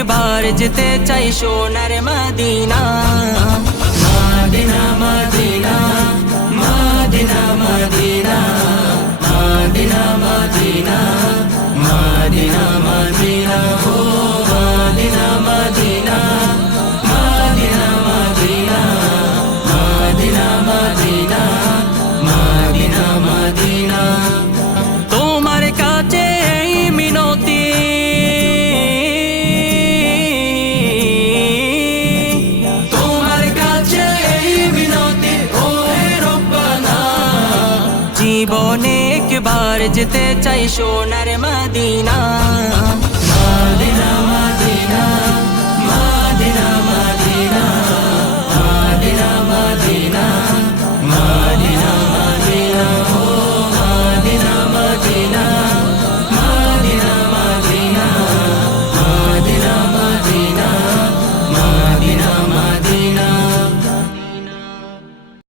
একবার যেতে চাই সোনার মদিনা। মদিনা মদিনা মদিনা মদিনা মদিনা মদিনা মদিনা মদিনা ও মদিনা মদিনা মদিনা মদিনা মদিনা মদিনা মদিনা মদিনা। তোমার কাছে এই মিনতি, তোমার কাছে এই মিনতি ও হে রব্বানা, জীবনে একবার যেতে চাই সোনার মদিনা।